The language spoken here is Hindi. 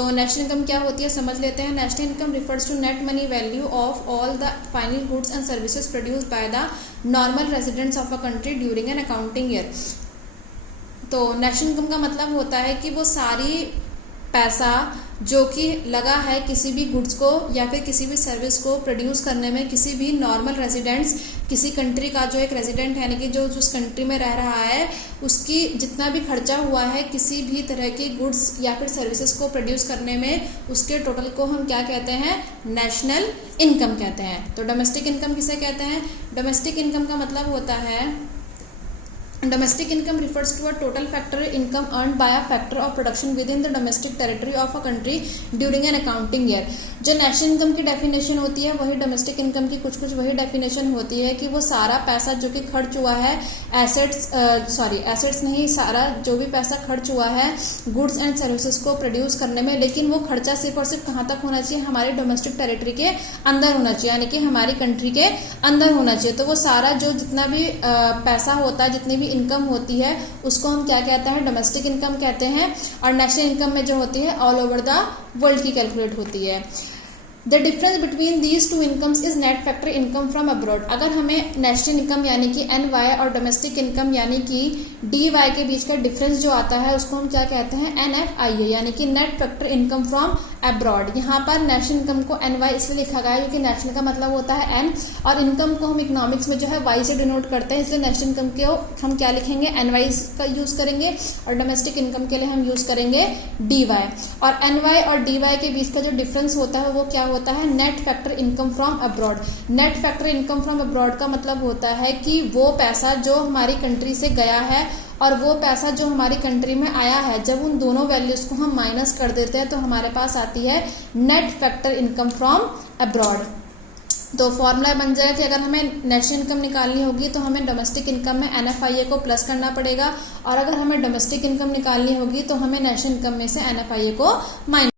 तो नेशनल इनकम क्या होती है समझ लेते हैं। National income refers to net money value of all the final goods and services produced by the normal residents of a country during an accounting year. तो नेशनल इनकम का मतलब होता है कि वो सारी पैसा जो कि लगा है किसी भी गुड्स को या फिर किसी भी सर्विस को प्रोड्यूस करने में, किसी भी नॉर्मल रेजिडेंट्स, किसी कंट्री का जो एक रेजिडेंट यानी कि जो उस कंट्री में रह रहा है, उसकी जितना भी खर्चा हुआ है किसी भी तरह की गुड्स या फिर सर्विसेज को प्रोड्यूस करने में, उसके टोटल को हम क्या कहते हैं, नेशनल इनकम कहते हैं। तो डोमेस्टिक इनकम किसे कहते हैं? डोमेस्टिक इनकम का मतलब होता है, domestic income refers to a total factory income earn by a factor of production within the domestic territory of a country during an accounting year. जो नेशनल इनकम की डेफिनेशन होती है वही डोमेस्टिक इनकम की कुछ वही डेफिनेशन होती है कि वो सारा पैसा जो कि खर्च हुआ है एसेट्स नहीं, सारा जो भी पैसा खर्च हुआ है गुड्स एंड सर्विसेज को प्रोड्यूस करने में, लेकिन वो खर्चा सिर्फ और सिर्फ कहाँ तक होना चाहिए, हमारे डोमेस्टिक टेरिटरी के अंदर होना चाहिए, यानी कि हमारी कंट्री के अंदर होना चाहिए। तो वो सारा जो जितना भी पैसा होता है, जितनी भी इनकम होती है, उसको हम क्या कहते हैं, डोमेस्टिक इनकम कहते हैं। और नेशनल इनकम में जो होती है ऑल ओवर द वर्ल्ड की कैलकुलेट होती है। The difference between these two incomes is net factor income from abroad. अगर हमें नेशनल इनकम यानी कि NY और डोमेस्टिक इनकम यानी कि DY के बीच का डिफरेंस जो आता है उसको हम क्या कहते हैं, NFIA, यानी कि net factor income from abroad. यहाँ पर नेशनल इनकम को NY इसलिए लिखा गया है क्योंकि नेशनल का मतलब होता है N और इनकम को हम इकोनॉमिक्स में जो है Y से डिनोट करते हैं, इसलिए नेशनल इनकम को हम क्या लिखेंगे, NY का यूज करेंगे और डोमेस्टिक इनकम के लिए हम यूज करेंगे DY। और NY और DY के बीच का जो डिफरेंस होता है वो क्या होता है, net factor income from abroad. Net factor income from abroad का मतलब होता है कि वो पैसा जो हमारी कंट्री से गया है और वो पैसा जो हमारी कंट्री में आया है, जब उन दोनों वैल्यूज को हम माइनस कर देते हैं तो हमारे पास आती है net factor income from abroad. तो फॉर्मूला बन जाए कि अगर हमें नेशनल इनकम निकालनी होगी तो हमें डोमेस्टिक इनकम में NFIA को प्लस करना पड़ेगा, और अगर हमें डोमेस्टिक इनकम निकालनी होगी तो हमें नेशनल इनकम में से NFIA को माइनस